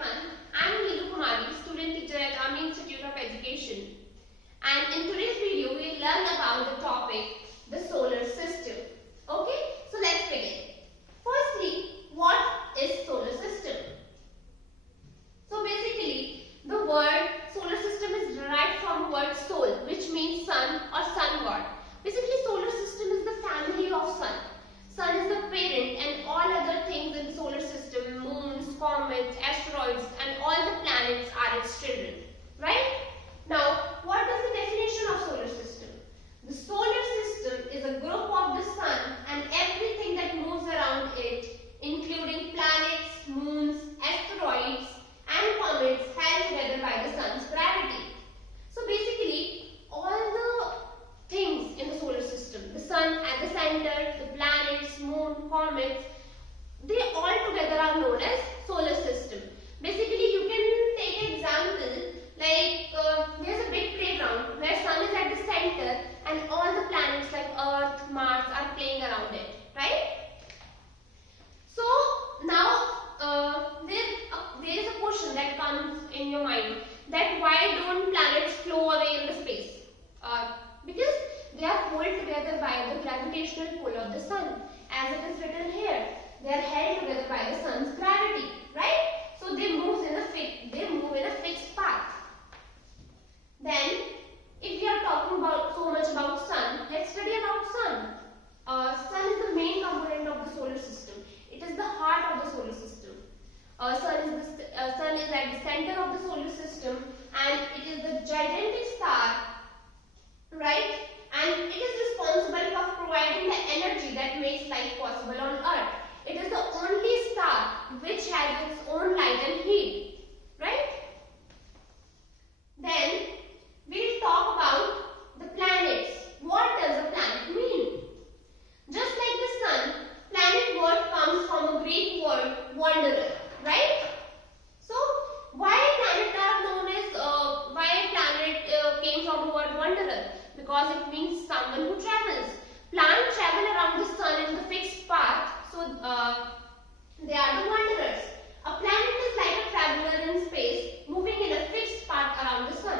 everyone. I am Neelu Kumari, student teacher at Army Institute of Education. And in today's video, we will learn about the topic, the solar system. Okay, so let's begin. Firstly, what is solar system? So basically, the word solar system is derived from the word sol, which means sun or sun god. Basically, solar system is the family of sun. Sun is the parent and all other things in the solar system, moons, comets, asteroids and all the planets are its children. Right? Now, what is the definition of solar system? The solar system is a group of the sun and everything that moves around it, including planets, moons, asteroids and comets held together by the sun's gravity. So basically, all the things in the solar system, the sun at the center, the planets, moon, comets, they all together are known as solar system. Basically, you can take an example like there's a big playground where sun is at the center and all the planets like Earth, Mars are playing around it, right? So now there is a question that comes in your mind that why don't planets flow away in the space? Because they are pulled together by the gravitational pull of the sun. As it is written here, they are held together by the sun's gravity, right? So they move in a fixed path. Then, if we are talking about so much about sun, let's study about sun. Sun is the main component of the solar system. It is the heart of the solar system. Sun is at the center of the solar system and it is the gigantic star, right? And it is responsible for providing the energy that makes life possible on Earth. It is the only star which has its own light and heat, right? Then we will talk about the planets. What does a planet mean? Just like the sun, planet word comes from a Greek word wanderer, right? So why planet came from the word wanderer? Because it means someone who travels. Planets travel around the sun in the fixed path, so they are the wanderers. A planet is like a traveler in space, moving in a fixed path around the sun.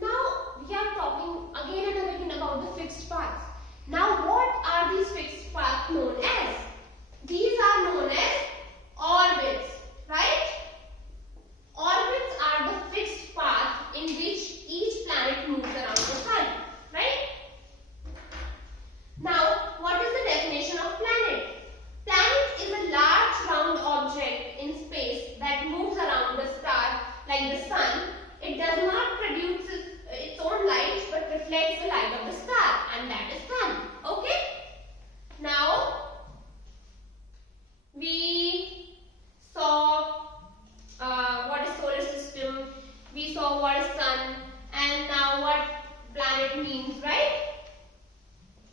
Now we are talking again and again about the fixed paths. Now what are these fixed paths known as? These are known as orbits, right? Orbits are the fixed path in which each planet moves around the sun, right? Now, what is the definition of planet? Planet is a large round object in space that moves around the star like the sun. It does not produce its own light but reflects the light of the star, and that is sun. Okay? Now, we saw what is solar system, we saw what is sun, and now what planet means, right?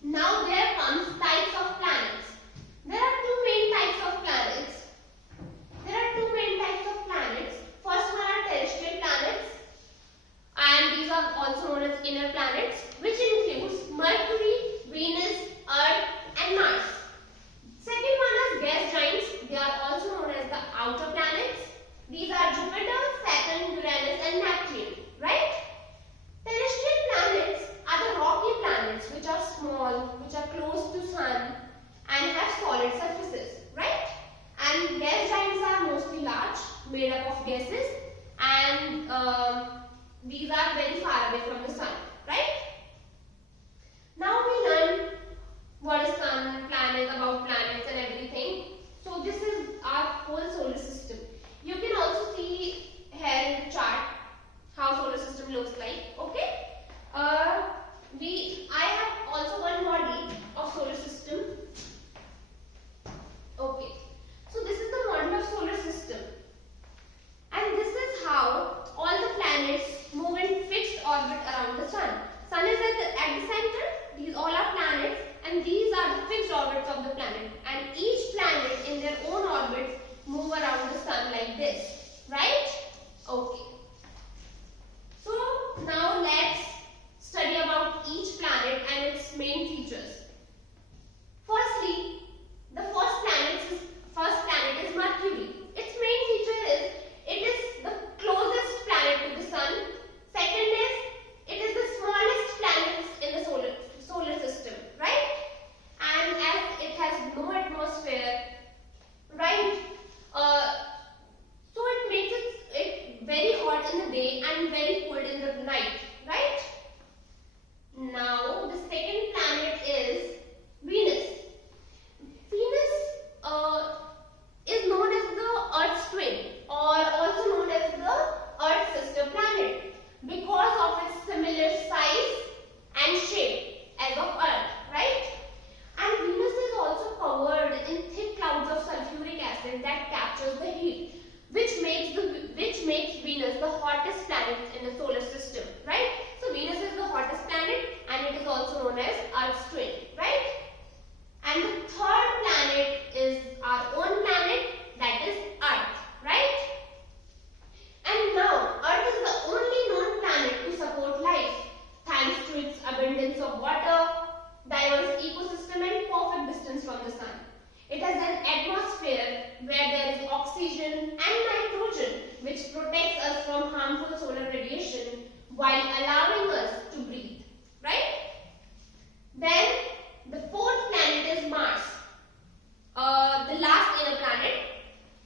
Now there comes types of planets. There are two main types of planets. First one are terrestrial planets, and these are also known as inner planets, which includes Mercury, Venus, Earth and Mars. Second one is gas giants. They are also known as the outer planets. These are Jupiter, Saturn, Uranus and Neptune, right? Terrestrial planets are the rocky planets which are small, which are close to sun and have solid surfaces, right? And gas giants are mostly large, made up of gases, and these are very far away from the sun, right? Now we learn what is sun, planets, about planets and everything. So this is our whole solar system. You can also see here in the chart how solar system looks like. Okay. I have also one model of solar system. Okay. So this is the model of solar system. And this is how all the planets move in fixed orbit around the sun. protects us from harmful solar radiation while allowing us to breathe, right? Then the fourth planet is Mars, the last inner planet.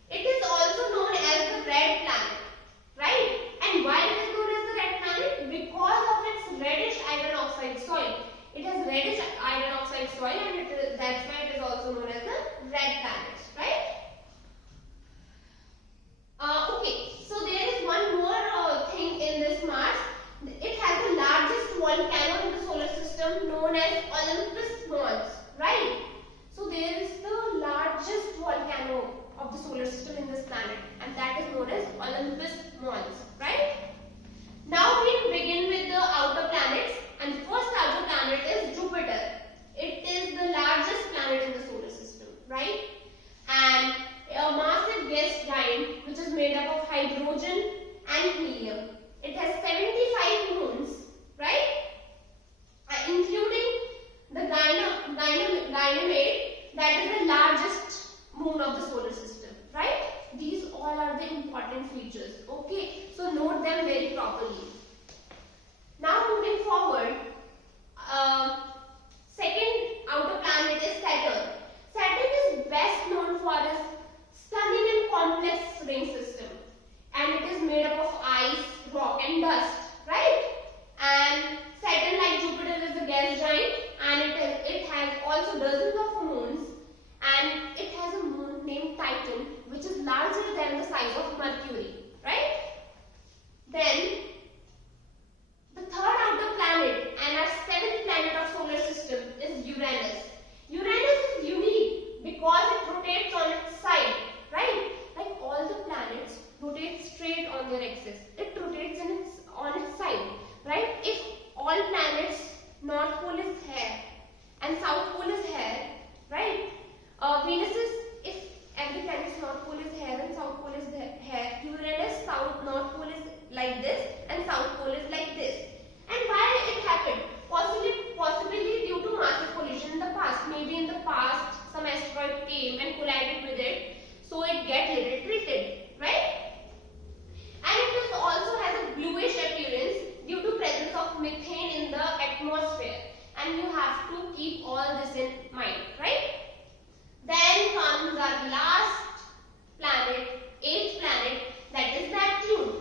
It is also known as the red planet, right? And why it is known as the red planet? Because of its reddish iron oxide soil. It has reddish iron oxide soil, and that's why it is also known as the red planet, right? Okay, so there is one more thing in this Mars. It has the largest volcano in the solar system, known as Olympus Mons, right? So there is the largest volcano of the solar system in this planet, and that is known as Olympus Mons, right? Now we begin with the outer planets, and the first outer planet is Jupiter. It is the largest planet in the solar system, right? And a massive gas giant which is made up of hydrogen and helium. It has 75 moons, right? Including the Ganymede, that is the largest moon of the solar system, right? These all are the important features, okay? So note them very properly. Now moving forward, second outer planet is Saturn. Saturn is best known for its stunning and complex ring system, and it is made up of ice, rock and dust, right? And Saturn, like Jupiter, is a gas giant, and it has also dozens of moons, and it has a moon named Titan, which is larger than the size of Mercury, right? Then the third outer planet and our seventh planet of solar system is Uranus. Uranus is unique because it rotates on its side, right? Like all the planets rotate straight on their axis. It rotates on its side, right? If all planets, North Pole is here and South Pole is here, right? Venus is, if every planet's North Pole is here and South Pole is here, Uranus, North Pole is like this and South Pole is like this. And why it happened? Possibly due to massive collision in the past. Maybe in the past some asteroid came and collided with it, so it get little tilted, right? And it also has a bluish appearance due to presence of methane in the atmosphere. And you have to keep all this in mind, right? Then comes our last planet, eighth planet, that is Neptune.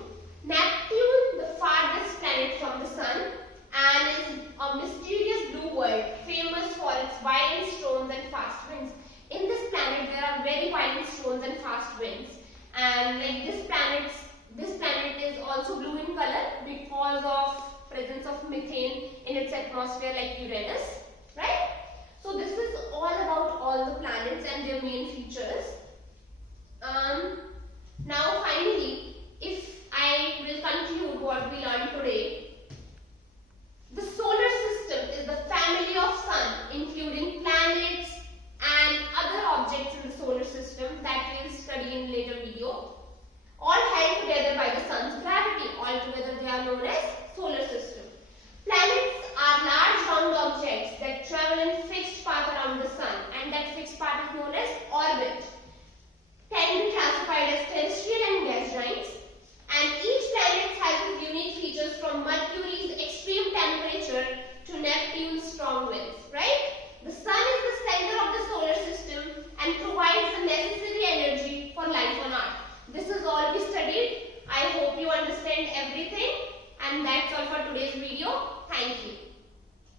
Neptune, the farthest planet from the sun, and is a mysterious blue world famous for its violent storms and fast winds. In this planet, there are very violent storms and fast winds, and like this planet is also blue in color because of presence of methane in its atmosphere, like Uranus, right? So this is all about all the planets and their main features. Now finally, if I will conclude what we learned today, the solar system is the family of sun, including planets and other objects in the solar system that we will study in later video, all held together by the sun's gravity. Altogether they are known as solar system. Planets are large round objects that travel in fixed path around the sun, and that fixed path is known as orbit. Can be classified as terrestrial and gas giants, and each planet has its unique features, from Mercury's extreme temperature to Neptune's strong winds, right? The sun is the center of the solar system and provides the necessary energy for life on Earth. This is all we studied. I hope you understand everything, and that's all for today's video. Thank you.